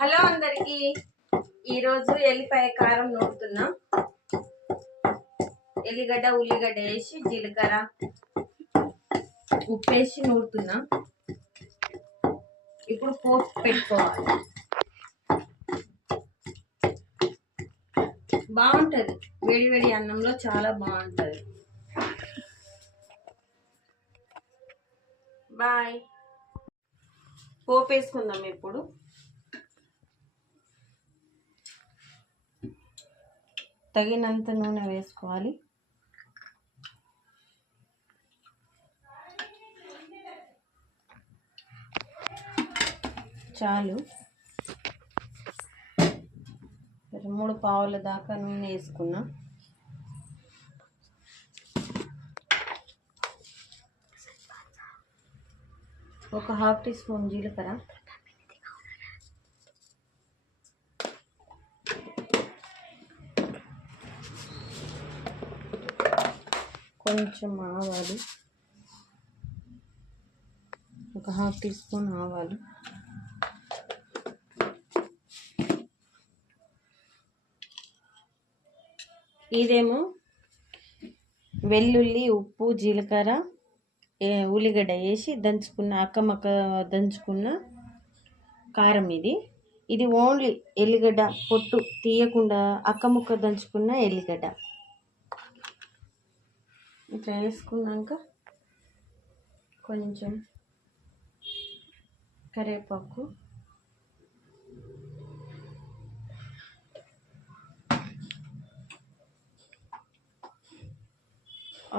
Hello అందరికి ఈరోజు ఎల్లిపాయ కారం నూరుతున్నా. ఎల్లిగడ్డ ఉల్లిగడ్డ వేసి జీలకర్ర ఉప్పు వేసి నూరుతున్నా. ఇప్పుడు పోపు పెట్టుకోవాలి. బాగుంటది, వేడి వేడి అన్నంలో చాలా బాగుంటది. బాయ్. పోపు వేసుకుందాం. ఇప్పుడు తగినంత నూనె వేసుకోవాలి. చాలు, 3 పావుల దాకా నూనె వేసుకున్నా. ఒక 1/2 టీ స్పూన్ జీలకర్ర, కొంచెం ఆవాలు, ఒక 1/2 టీ స్పూన్ ఆవాలు, ఇదేమో వెల్లుల్లి, ఉప్పు, జీలకర్ర, ఉల్లిగడ్డ వేసి దంచుకున్న అక్కమక్క దంచుకున్న కారం. ఇది ఓన్లీ ఎల్లిగడ్డ పొట్టు తీయకుండా అక్కముక్క దంచుకున్న ఎల్లిగడ్డ. ఇట్లా వేసుకున్నాక కొంచెం కరివేపాకు,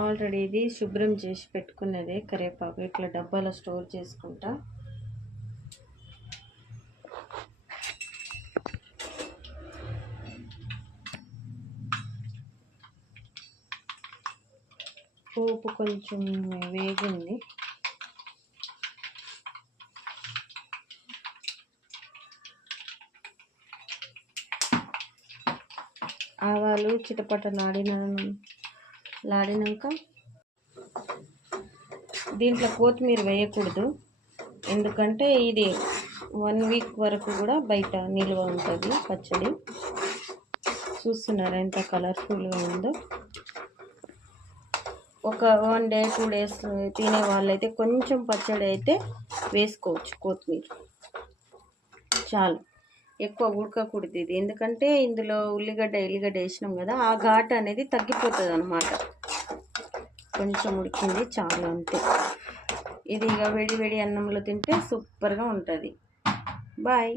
ఆల్రెడీ ఇది శుభ్రం చేసి పెట్టుకున్నదే కరివేపాకు. ఇట్లా డబ్బాలో స్టోర్ చేసుకుంటా. పోపు కొంచెం వేగింది. ఆవాలు లాడినాక దీంట్లో కొత్తిమీర వేయకూడదు, ఎందుకంటే ఇది 1 వీక్ వరకు కూడా బయట నిల్వ ఉంటుంది పచ్చడి. చూస్తున్నారా ఎంత కలర్ఫుల్గా ఉందో. ఒక 1 డే 2 డేస్ తినే వాళ్ళైతే కొంచెం పచ్చడి అయితే వేసుకోవచ్చు కొత్తిమీర. చాలు, ఎక్కువ ఉడకకూడదు ఇది, ఎందుకంటే ఇందులో ఎల్లిగడ్డ వేసినాం కదా, ఆ ఘాటు అనేది తగ్గిపోతుంది అన్నమాట. కొంచెం ఉడికింది చాలు, అంతే. ఇది ఇక వేడి వేడి అన్నంలో తింటే సూపర్గా ఉంటుంది. బాయ్.